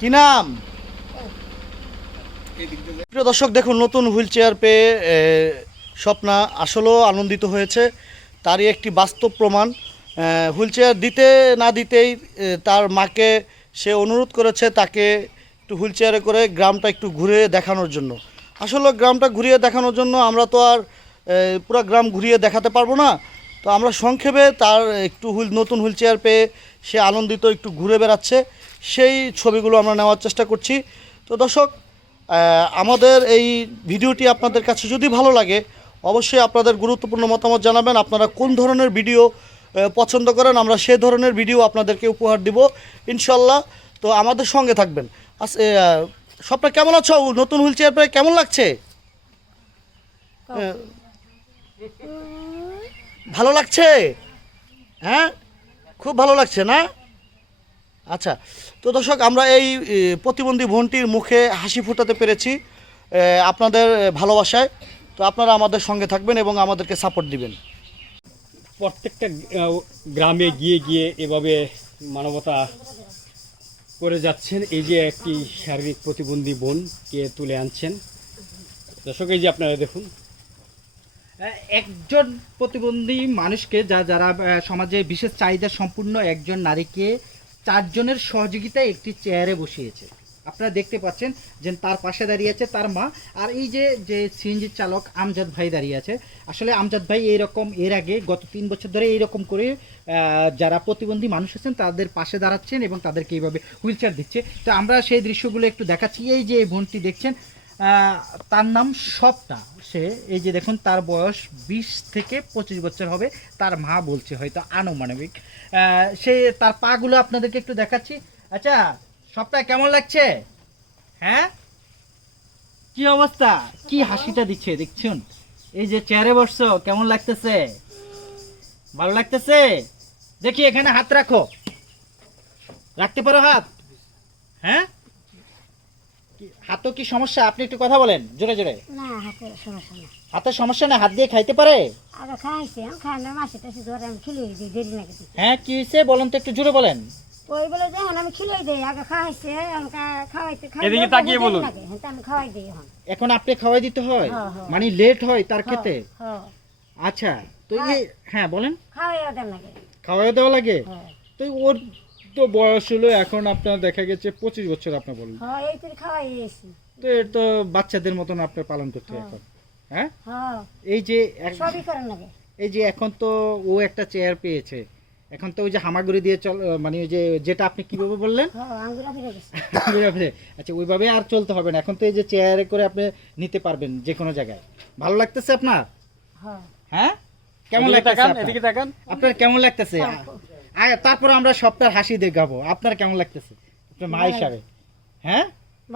কি নাম? প্রিয় দর্শক দেখুন নতুন হুইল চেয়ার পেয়ে স্বপ্না আসলেও আনন্দিত হয়েছে। তারই একটি বাস্তব প্রমাণ হুইল চেয়ার দিতে না দিতেই তার মাকে সে অনুরোধ করেছে তাকে একটু হুইল চেয়ারে করে গ্রামটা একটু ঘুরে দেখানোর জন্য। আসলে গ্রামটা ঘুরিয়ে দেখানোর জন্য আমরা তো আর পুরো গ্রাম ঘুরিয়ে দেখাতে পারব না। তো আমরা সংক্ষেপে তার একটু হুইল, নতুন হুইল চেয়ার পেয়ে সে আনন্দিত একটু ঘুরে বেড়াচ্ছে। সেই ছবিগুলো আমরা নেওয়ার চেষ্টা করছি। তো দর্শক আমাদের এই ভিডিওটি আপনাদের কাছে যদি ভালো লাগে অবশ্যই আপনাদের গুরুত্বপূর্ণ মতামত জানাবেন। আপনারা কোন ধরনের ভিডিও পছন্দ করেন আমরা সে ধরনের ভিডিও আপনাদেরকে উপহার দিব ইনশাল্লাহ তো আমাদের সঙ্গে থাকবেন। আহ, সবটা কেমন আছো? নতুন হুইল চেয়ার পেয়ে কেমন লাগছে? ভালো লাগছে? হ্যাঁ? খুব ভালো লাগছে না? আচ্ছা তো দর্শক আমরা এই প্রতিবন্ধী বোনটির মুখে হাসি ফোটাতে পেরেছি আপনাদের ভালোবাসায়। তো আপনারা আমাদের সঙ্গে থাকবেন এবং আমাদেরকে সাপোর্ট দিবেন। প্রত্যেকটা গ্রামে গিয়ে গিয়ে এভাবে মানবতা করে যাচ্ছেন। এই যে একটি শারীরিক প্রতিবন্ধী বোনকে তুলে আনছেন। দর্শক এই যে আপনারা দেখুন। একজন প্রতিবন্ধী মানুষকে যা যারা সমাজে বিশেষ চাহিদা সম্পূর্ণ একজন নারীকে চারজনের সহযোগিতায় একটি চেয়ারে বসিয়েছে। আপনারা দেখতে পাচ্ছেন যে তার পাশে দাঁড়িয়ে আছে তার মা। আর এই যে যে সিএনজির চালক আমজাদ ভাই দাঁড়িয়ে আছে, আসলে আমজাদ ভাই এইরকম এর আগে গত তিন বছর ধরে এইরকম করে যারা প্রতিবন্ধী মানুষ আছেন তাদের পাশে দাঁড়াচ্ছেন এবং তাদেরকে এইভাবে হুইল দিচ্ছে। তো আমরা সেই দৃশ্যগুলো একটু দেখাচ্ছি। এই যে এই বোনটি দেখছেন তার নাম স্বপ্না। সে, এই যে দেখুন, তার বয়স বিশ থেকে পঁচিশ বছর হবে। তার মা বলছে হয়তো আনুমানবিক সে তার পাগুলো আপনাদেরকে একটু দেখাচ্ছি। আচ্ছা স্বপ্না কেমন লাগছে? হ্যাঁ? কি অবস্থা? কি হাসিটা দিচ্ছে দেখছেন? এই যে চেয়ারে বসছো কেমন লাগতেছে? ভালো লাগতেছে? দেখি এখানে হাত রাখো। রাখতে পারো হাত? হ্যাঁ? কি- হাতও কি সমস্যা? আপনি একটু কথা বলেন জোরে জোরে। না হাতে সমস্যা না হাতের সমস্যা না হাত দিয়ে খাইতে পারে? আগে খাইছি আমি খাই না মাসে টাসে ধরে আমি দিই দেরি নাকি। দিই হ্যাঁ কি হয়েছে বলেন তো একটু জোরে বলেন। ওই বলে যখন আমি খিলিয়ে দিই আগে আমি খাওয়াইতে এদিকে তাকিয়ে বলুন। আমি খাওয়াই দিই এখন। এখন আপনি খাওয়াই দিতে হয়? হ্যাঁ, হ্যাঁ। মানে লেট হয় তার খেতে? হ্যাঁ। আচ্ছা তো হ্যাঁ। এই হ্যাঁ বলেন। খাওয়াই খাওয়াই দেওয়া লাগে? হ্যাঁ। তো ওর তো বয়স হলো এখন আপনার দেখা গেছে পঁচিশ বছর আপনার বললেন। হ্যাঁ তো এর তো বাচ্চাদের মতন আপনার পালন করতে হয়। এখন হ্যাঁ? হ্যাঁ। এই যে এই যে এখন তো ও একটা চেয়ার পেয়েছে। এখন তো ওই যে হামাগুড়ি দিয়ে চল মানে ওই যে যেটা আপনি কীভাবে বললেন? হ্যাঁ। আচ্ছা ওইভাবে আর চলতে হবে না। এখন তো এই যে চেয়ারে করে আপনি নিতে পারবেন যে কোনো জায়গায়। ভালো লাগতেছে আপনার? হ্যাঁ। হ্যাঁ? কেমন লাগতেছে আপনার? এদিকে তাকান। আপনার কেমন লাগতেছে? তারপর আমরা সপ্তাহ হাসি দেখাবো। আপনার কেমন লাগতেছে? আপনার মা হিসাবে। হ্যাঁ?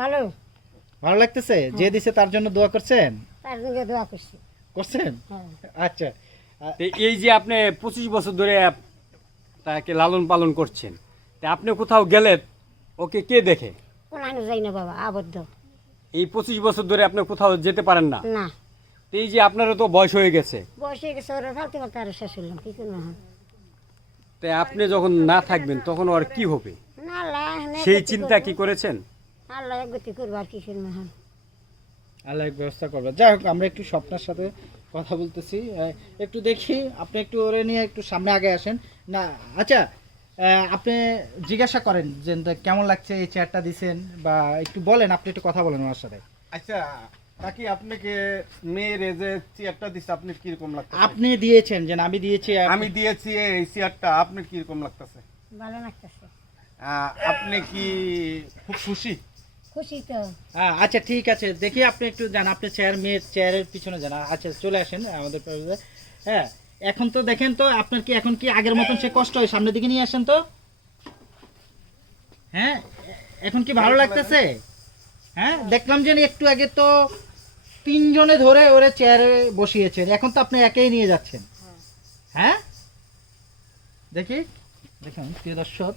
ভালো। ভালো লাগতেছে? যে দিছে তার জন্য দোয়া করছেন? তার সঙ্গে দোয়া করছি। করছেন? হ্যাঁ। আচ্ছা। এই যে আপনি পঁচিশ বছর ধরে তাকে লালন পালন করছেন। তা আপনি কোথাও গেলে ওকে কে দেখে? আনো যাই না বাবা আবদ্ধ। এই পঁচিশ বছর ধরে আপনি কোথাও যেতে পারেন না? না। এই যে আপনারও তো বয়স হয়ে গেছে। বয়স হয়ে গেছে ওরা ফালতে ফালতে আরও শেষ হলাম কি করব এখন তো আপনি যখন না থাকবেন তখন আর কি হবে? না সেই চিন্তা। কি করেছেন? আল্লাহ এক গতি করব আর কি করব এখন আল্লাহ এক ব্যবস্থা করবে। যাই হোক আমরা একটু স্বপ্নের সাথে কথা বলতেছি। একটু দেখি আপনি একটু ওরে নিয়ে একটু সামনে আগে আসেন। না আচ্ছা আপনি জিজ্ঞাসা করেন যে কেমন লাগছে এই চেয়ারটা দিছেন বা একটু বলেন আপনি একটু কথা বলেন ওনার সাথে। আচ্ছা কাকি আপনাকে মেয়ের এই যে চেয়ারটা দিচ্ছে আপনি কীরকম লাগতেছে? আপনি দিয়েছেন যে আমি দিয়েছি আমি দিয়েছি এই চেয়ারটা আপনি কীরকম লাগতেছে? ভালো লাগতেছে। আপনি কি খুব খুশি? খুশি তো। হ্যাঁ, আচ্ছা ঠিক আছে দেখি আপনি একটু যান আপনি চেয়ার মেয়ের চেয়ারের পিছনে যান। আচ্ছা চলে আসেন আমাদের হ্যাঁ এখন তো দেখেন তো, আপনার কি এখন কি আগের মতন সে কষ্ট হয়? সামনের দিকে নিয়ে আসেন তো। হ্যাঁ এখন কি ভালো লাগতেছে? হ্যাঁ দেখলাম যে একটু আগে তো তিনজনে ধরে ওরে চেয়ারে বসিয়েছেন। এখন তো আপনি একেই নিয়ে যাচ্ছেন। হ্যাঁ? দেখি, দেখুন, প্রিয় দর্শক,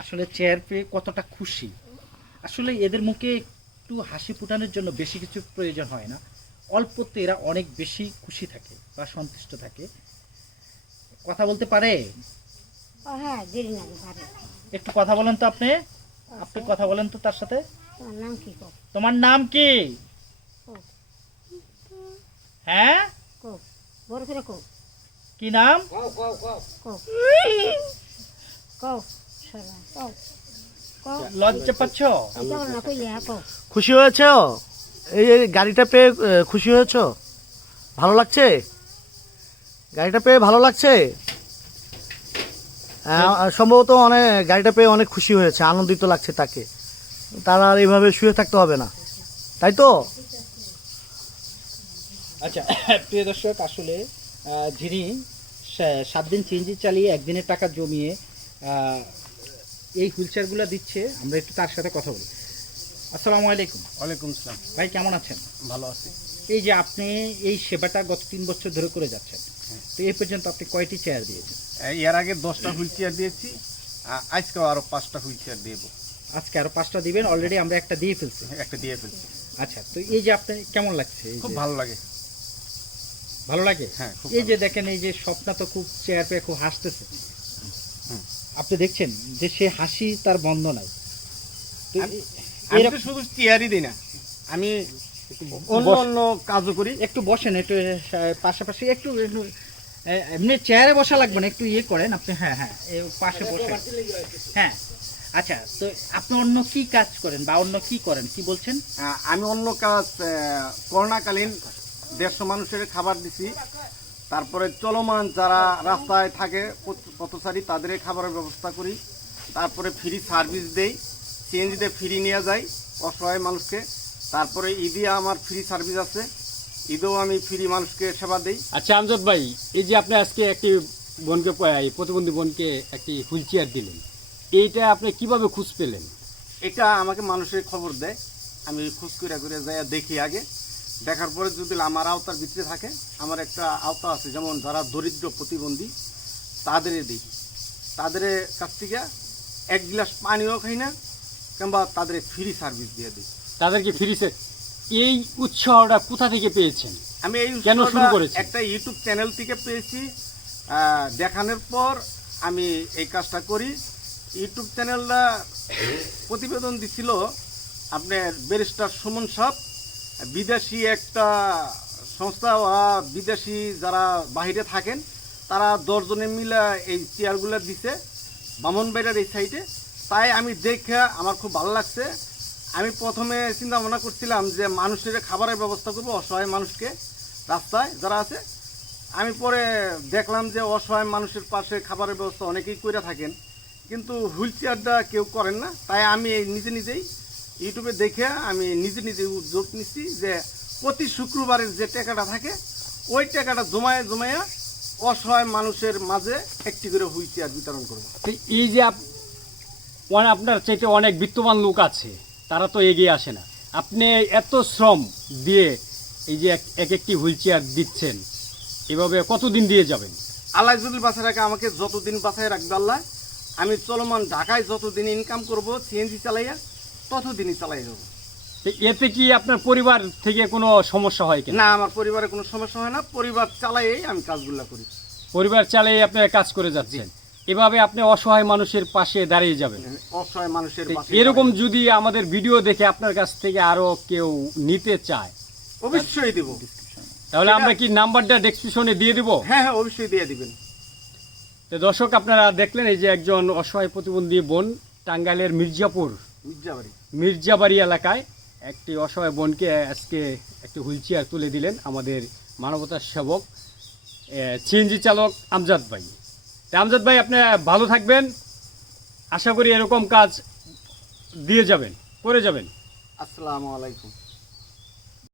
আসলে চেয়ার পেয়ে কতটা খুশি। আসলে এদের মুখে একটু হাসি ফুটানোর জন্য বেশি কিছু প্রয়োজন হয় না। অল্পতে এরা অনেক বেশি খুশি থাকে বা সন্তুষ্ট থাকে। কথা বলতে পারে? হ্যাঁ পারে। একটু কথা বলেন তো আপনি। আপনি কথা বলেন তো তার সাথে। তোমার নাম কি কো? তোমার নাম কি? কো। হ্যাঁ? কো। বড় করে কো। কি নাম? কো কো সরা কো। কো লজ্জা পাচ্ছ? হ্যাঁ খুশি হয়েছ? এই গাড়িটা পেয়ে খুশি হয়েছ? ভালো লাগছে? গাড়িটা পেয়ে ভালো লাগছে? হ্যাঁ, সম্ভবত অনেক গাড়িটা পেয়ে অনেক খুশি হয়েছে আনন্দিত লাগছে তাকে। তার আর এইভাবে শুয়ে থাকতে হবে না। তাই তো? আচ্ছা প্রিয় দর্শক আসলে যিনি সাত দিন চিনজি চালিয়ে একদিনের টাকা জমিয়ে এই হুইল চেয়ারগুলো দিচ্ছে আমরা একটু তার সাথে কথা বলি। আসসালামু আলাইকুম। ওয়ালাইকুম সালাম ভাই কেমন আছেন? ভালো আছি। এই যে আপনি এই সেবাটা গত তিন বছর ধরে করে যাচ্ছেন তো এই পর্যন্ত আপনি কয়টি চেয়ার দিয়েছেন? এর আগে দশটা হুইল চেয়ার দিয়েছি আ- আজকেও আরও পাঁচটা হুইল চেয়ার দেব। আজকে আরও পাঁচটা দিবেন অলরেডি আমরা একটা দিয়ে ফেলছি। একটা দিয়ে ফেলছি। আচ্ছা তো এই যে আপনি কেমন লাগছে খুব ভালো লাগে। ভালো লাগে? হ্যাঁ, এই যে দেখেন এই যে স্বপ্না তো খুব চেয়ার পেয়ে খুব হাসতেছে। আপনি দেখছেন যে সে হাসি তার বন্ধ নাই। এরকম- শুধু চেয়ারই দিই না। আমি অন্য অন্য কাজও করি। একটু বসেন একটু পাশাপাশি একটু একটু এমনি চেয়ারে বসা লাগবে না একটু ইয়ে করেন আপনি। হ্যাঁ হ্যাঁ পাশে বসে হ্যাঁ আচ্ছা তো আপনি অন্য কি কাজ করেন বা অন্য কি করেন কি বলছেন? আমি অন্য কাজ করোনাকালীন দেড়শো মানুষের খাবার দিছি। তারপরে চলমান যারা রাস্তায় থাকে পথচারী তাদের খাবারের ব্যবস্থা করি। তারপরে ফ্রি সার্ভিস দেই। সিএনজিতে ফ্রি নিয়ে যাই অসহায় মানুষকে। তারপরে ঈদে আমার ফ্রি সার্ভিস আছে। ঈদেও আমি ফ্রি মানুষকে সেবা দিই। আচ্ছা আমজাদ ভাই এই যে আপনি আজকে একটি বোনকে প্রতিবন্ধী বোনকে একটি হুইল চেয়ার দিলেন এইটা আপনি কীভাবে খুঁজ পেলেন? এটা আমাকে মানুষের খবর দেয়। আমি খোঁজ করে করে যাই দেখি আগে। দেখার পরে যদি আমার আওতার ভিতরে থাকে আমার একটা আওতা আছে যেমন যারা দরিদ্র প্রতিবন্ধী তাদের দেখি। তাদের কাছ থেকে এক গ্লাস পানিও খাই না কিংবা তাদের ফ্রি সার্ভিস দিয়ে দিই। তাদেরকে ফিরিছে এই উৎসাহটা কোথা থেকে পেয়েছেন? আমি এই কেন শুরু করেছেন? একটা ইউটিউব চ্যানেল থেকে পেয়েছি। দেখানোর পর আমি এই কাজটা করি। ইউটিউব চ্যানেলটা প্রতিবেদন দিছিল আপনার ব্যারিস্টার সুমন সাহ। বিদেশি একটা সংস্থা বিদেশি যারা বাহিরে থাকেন তারা দশজনে মিলে এই চেয়ারগুলো দিছে। বামনবাড়িয়ার এই সাইডে তাই আমি দেখে আমার খুব ভালো লাগছে। আমি প্রথমে চিন্তা ভাবনা করছিলাম যে মানুষের খাবারের ব্যবস্থা করব, অসহায় মানুষকে রাস্তায় যারা আছে। আমি পরে দেখলাম যে অসহায় মানুষের পাশে খাবারের ব্যবস্থা অনেকেই করে থাকেন, কিন্তু হুইল চেয়ারটা কেউ করেন না। তাই আমি এই নিজে নিজেই ইউটিউবে দেখে আমি নিজে নিজে উদ্যোগ নিচ্ছি যে প্রতি শুক্রবারের যে টাকাটা থাকে, ওই টাকাটা জমায়ে জমায়ে অসহায় মানুষের মাঝে একটি করে হুইল চেয়ার বিতরণ করব। এই যে অনে- আপনার চাইতে অনেক বিত্তবান লোক আছে তারা তো এগিয়ে আসে না। আপনি এত শ্রম দিয়ে এই যে এক- এক একটি হুইল চেয়ার দিচ্ছেন এভাবে কতদিন দিয়ে যাবেন? আল্লাহ যদি বাঁচায় রাখে আমাকে যতদিন বাঁচায় রাখবে আল্লাহ আমি চলমান ঢাকায় যতদিন ইনকাম করব সিএনজি চালাইয়া ততদিনই চালাই যাব এতে কি আপনার পরিবার থেকে কোনো সমস্যা হয় কি না আমার পরিবারে কোনো সমস্যা হয় না পরিবার চালাইয়েই আমি কাজগুলো করি। পরিবার চালিয়ে আপনি কাজ করে যাচ্ছেন। এভাবে আপনি অসহায় মানুষের পাশে দাঁড়িয়ে যাবেন। অসহায় মানুষের এরকম যদি আমাদের ভিডিও দেখে আপনার কাছ থেকে আরও কেউ নিতে চায় অবশ্যই দিব। তাহলে আমরা কি নাম্বারটা ডেসক্রিপশনে দিয়ে দিব? হ্যাঁ হ্যাঁ অবশ্যই দিয়ে দিবেন। তো দর্শক আপনারা দেখলেন এই যে একজন অসহায় প্রতিবন্ধী বোন টাঙ্গাইলের মির্জাপুর। মির্জাবাড়ি। মির্জাবাড়ি এলাকায় একটি অসহায় বোনকে আজকে একটি হুইল চেয়ার তুলে দিলেন আমাদের মানবতার সেবক সিএনজি চালক আমজাদ ভাই। আমজাদ ভাই, আপনি ভালো থাকবেন। আশা করি এরকম কাজ দিয়ে যাবেন, করে যাবেন। আসসালামু আলাইকুম।